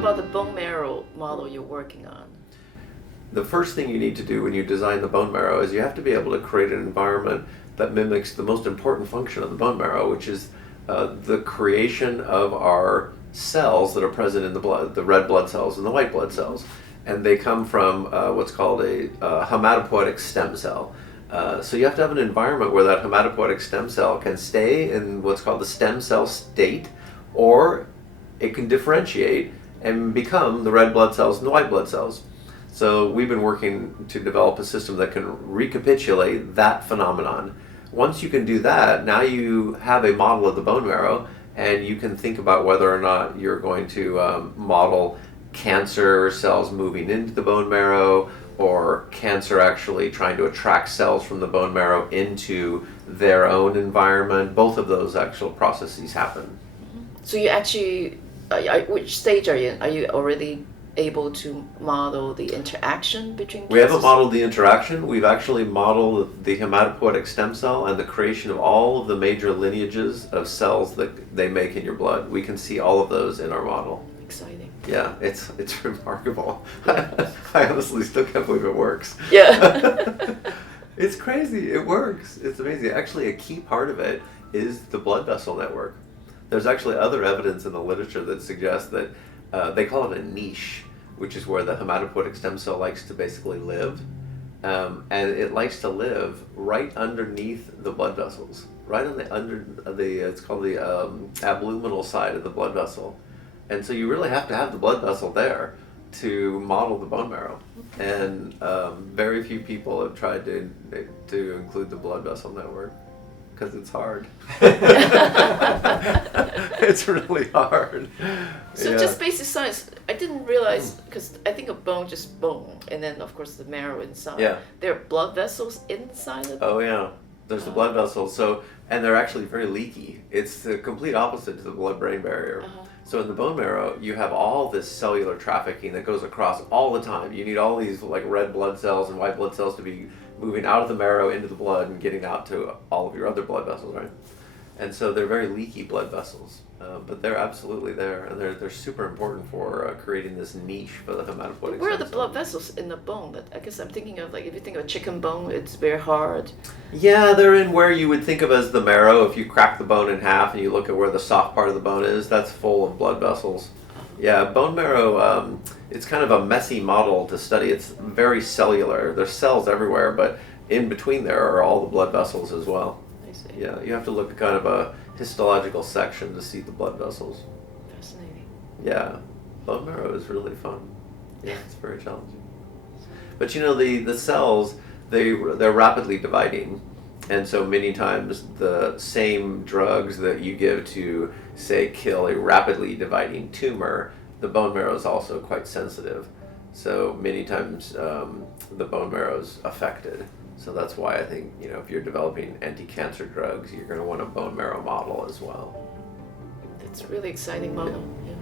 about the bone marrow model you're working on? The first thing you need to do when you design the bone marrow is you have to be able to create an environment that mimics the most important function of the bone marrow, which is the creation of our cells that are present in the blood, the red blood cells and the white blood cells. And they come from what's called a hematopoietic stem cell. So you have to have an environment where that hematopoietic stem cell can stay in what's called the stem cell state, or it can differentiate and become the red blood cells and the white blood cells. So we've been working to develop a system that can recapitulate that phenomenon. Once you can do that, now you have a model of the bone marrow, and you can think about whether or not you're going to model cancer cells moving into the bone marrow, or cancer actually trying to attract cells from the bone marrow into their own environment. Both of those actual processes happen. So you actually, which stage are you in? Are you already able to model the interaction between We haven't modeled the interaction. We've actually modeled the hematopoietic stem cell and the creation of all of the major lineages of cells that they make in your blood. We can see all of those in our model. Exciting. Yeah, it's remarkable. I honestly still can't believe it works. Yeah. It's crazy. It works. It's amazing. Actually, a key part of it is the blood vessel network. There's actually other evidence in the literature that suggests that they call it a niche, which is where the hematopoietic stem cell likes to basically live. And it likes to live right underneath the blood vessels, right on it's called the abluminal side of the blood vessel. And so you really have to have the blood vessel there to model the bone marrow. And very few people have tried to include the blood vessel network, because it's hard. It's really hard. So just basic science, I didn't realize, because I think of bone, just bone, and then of course the marrow inside. Yeah. There are blood vessels inside of it? Oh yeah, there's the blood vessels. So, and they're actually very leaky. It's the complete opposite to the blood-brain barrier. So in the bone marrow, you have all this cellular trafficking that goes across all the time. You need all these like red blood cells and white blood cells to be moving out of the marrow into the blood and getting out to all of your other blood vessels, right? And so they're very leaky blood vessels, but they're absolutely there, and they're super important for creating this niche for the hematopoietic. Where are the blood vessels in the bone? That I guess I'm thinking of, like, if you think of a chicken bone, it's very hard. Yeah, they're in where you would think of as the marrow. If you crack the bone in half and you look at where the soft part of the bone is, that's full of blood vessels. Yeah, bone marrow, it's kind of a messy model to study. It's very cellular. There's cells everywhere, but in between there are all the blood vessels as well. I see. Yeah, you have to look at kind of a histological section to see the blood vessels. Fascinating. Yeah, bone marrow is really fun. Yeah, it's very challenging. But you know, the cells, they're rapidly dividing. And so many times the same drugs that you give to, say, kill a rapidly dividing tumor, the bone marrow is also quite sensitive. So many times the bone marrow is affected. So that's why I think, you know, if you're developing anti-cancer drugs, you're going to want a bone marrow model as well. It's a really exciting model. Yeah.